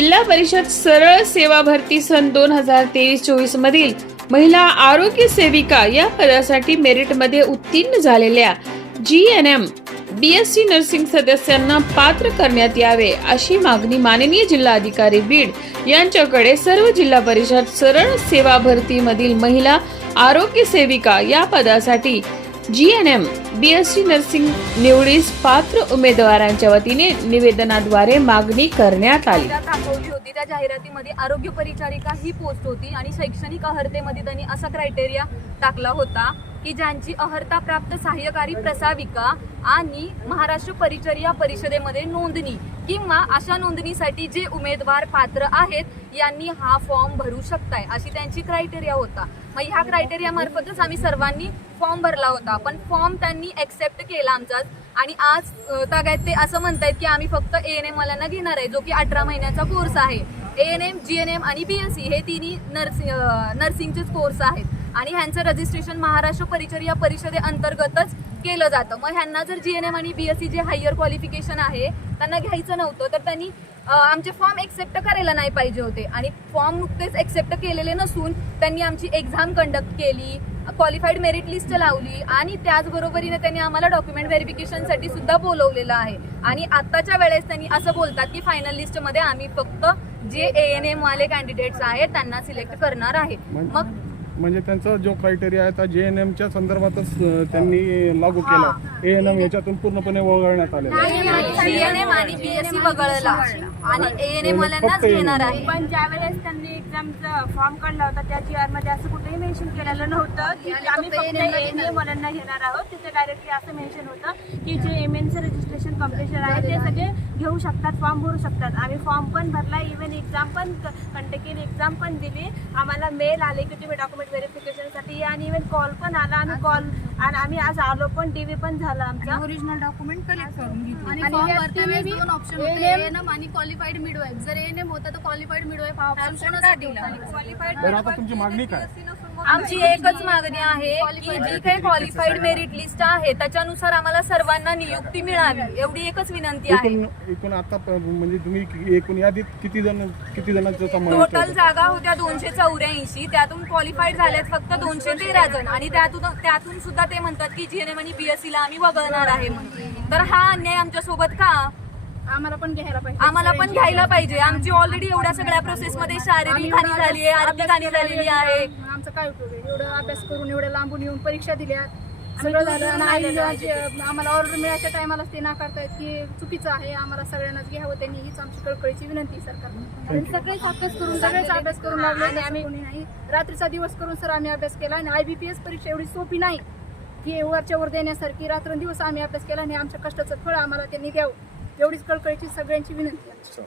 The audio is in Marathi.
जिल्हा परिषद सरळ सेवा भरती सन दोन हजार तेवीस चोवीस मधील महिला आरोग्य सेविका या पदासाठी मेरिटमध्ये उत्तीर्ण झालेल्या G N M B S C nursing सदस्यांना पात्र करण्यात यावे अशी मागणी माननीय जिल्हाधिकारी बीड यांच्याकडे सर्व जिल्हा परिषद सरळ सेवा भरतीमधील महिला आरोग्य सेविका या पदासाठी G N M B S C nursing निवडीस पात्र उमेदवारांच्या वतीने निवेदनाद्वारे मागणी करण्यात आली. जाहिरात दाखवली होती त्या जाहिरातीमध्ये आरोग्य परिचारिका ही पोस्ट होती आणि शैक्षणिक अहर्तेमध्ये त्यांनी असा क्रायटेरिया टाकला होता की ज्यांची अहर्ता प्राप्त सहाय्यकारी प्रसाविका आणि महाराष्ट्र परिचर्या परिषदेमध्ये नोंदणी किंवा अशा नोंदणीसाठी जे उमेदवार पात्र आहेत यांनी हा फॉर्म भरू शकताय अशी त्यांची क्रायटेरिया होता. मग ह्या क्रायटेरिया मार्फतच आम्ही सर्वांनी फॉर्म भरला होता पण फॉर्म त्यांनी एक्सेप्ट केला आमचाच. आणि आज अ, तागायत ते असं म्हणतायत की आम्ही फक्त ए एन एम वाल्यांना घेणार आहे जो की अठरा महिन्याचा कोर्स आहे. A N M G N M आणि बी एस सी हे तिन्ही नर्सिंग नर्सिंगचेच कोर्स आहेत. आणि ह्यांचं रजिस्ट्रेशन महाराष्ट्र परिचर्या परिषदे अंतर्गतच केलं जातं. मग ह्यांना जर जी एन एम आणि बी एस सी जे हायर क्वालिफिकेशन आहे त्यांना घ्यायचं नव्हतं तर त्यांनी आमचे फॉर्म एक्सेप्ट करायला नाही पाहिजे होते. आणि फॉर्म नुकतेच एक्सेप्ट केलेले नसून त्यांनी आमची एक्झाम कंडक्ट केली क्वालिफाईड मेरिट लिस्ट लावली आणि त्याचबरोबरीने त्यांनी आम्हाला डॉक्युमेंट व्हेरिफिकेशनसाठी सुद्धा बोलवलेलं आहे. आणि आत्ताच्या वेळेस त्यांनी असं बोलतात की फायनल लिस्टमध्ये आम्ही फक्त जे ए एन एम वाले कॅन्डिडेट्स आहेत त्यांना सिलेक्ट करणार आहे. मग म्हणजे त्यांचा जो क्रायटेरिया आहे त्या जे एन एमच्या संदर्भातच त्यांनी लागू केला. ए एन एम याच्यातून पूर्णपणे वगळण्यात आलेला आहे. जी एन एम आणि वगळला. वाल्यांनाच घेणार आहे. पण त्यांनी एक्झामचा फॉर्म काढला होता त्या जी आरमध्ये असं कुठेही मेन्शन केलेलं नव्हतं की आम्ही फक्त घेणार. आहोत. तिथे डायरेक्टली असं मेन्शन होतं की जे एम एनचं रजिस्ट्रेशन कम्प्लिशन आहे ते सगळे घेऊ शकतात फॉर्म भरू शकतात. आम्ही फॉर्म पण भरला इव्हन एक्झाम पण कंडक्ट केली एक्झाम पण दिली. आम्हाला मेल आले की तुम्ही डॉक्युमेंट व्हेरिफिकेशनसाठी आणि इव्हन कॉल पण आला आम्ही कॉल आणि आम्ही आज आलो पण टीव्ही पण झाला आमचा. ओरिजिनल डॉक्युमेंट कलेक्ट करून घेतली. आणि आणि फॉर्म दोन ऑप्शन होते. ANM एएनएम आणि क्वालिफाईड मिडवाईफ जर एएनएम होता तर क्वालिफाईड मिडवाईफ हा ऑप्शन कोणासाठी बरं आता तुमची मागणी काय? आमची एकच मागणी आहे की जी काही क्वालिफाईड मेरिट लिस्ट आहे त्याच्यानुसार आम्हाला सर्वांना नियुक्ती मिळावी एवढी एकच विनंती आहे. एकूण एकूण आता प- म्हणजे तुम्ही एकूण यादीत किती जण किती जणांचा समावेश टोटल? जागा होत्या दोनशे चौऱ्याऐंशी त्यातून क्वालिफाईड झाल्यात फक्त दोनशे तेरा जण. आणि त्यातून त्यातून सुद्धा ते म्हणतात की जीएनएम आणि बीएससी ला आम्ही वगळणार आहे म्हणून. तर हा अन्याय आमच्यासोबत का? आम्हाला पण घ्यायला पाहिजे. आम्हाला पण घ्यायला पाहिजे. आमची ऑलरेडी एवढ्या सगळ्या प्रोसेस मध्ये शारीरिक हानी झाली आहे आर्थिक हानी झालेली आहे. आमचं काय उपयोग आहे? एवढं अभ्यास करून एवढं लांबून येऊन परीक्षा दिल्या सगळं झालं. आम्हाला ऑर्डर मिळायच्या टायमालाच ते नाकारतायत की चुकीचं आहे. आम्हाला सगळ्यांनाच घ्यावं. त्यांनी हीच आमची कळकळीची विनंती आहे सरकारला. सगळेच अभ्यास करून सगळेच अभ्यास करून लागले आणि आम्ही कोणी नाही. रात्रीचा दिवस करून सर आम्ही अभ्यास केला आणि आय बी पी एस परीक्षा एवढी सोपी नाही. की वरच्या वर देण्यासारखी रात्रंदिवस आम्ही अभ्यास केला आणि आमच्या कष्टाचं फळ आम्हाला त्यांनी द्यावं. एवढीच कळकळीची सगळ्यांची विनंती आहे.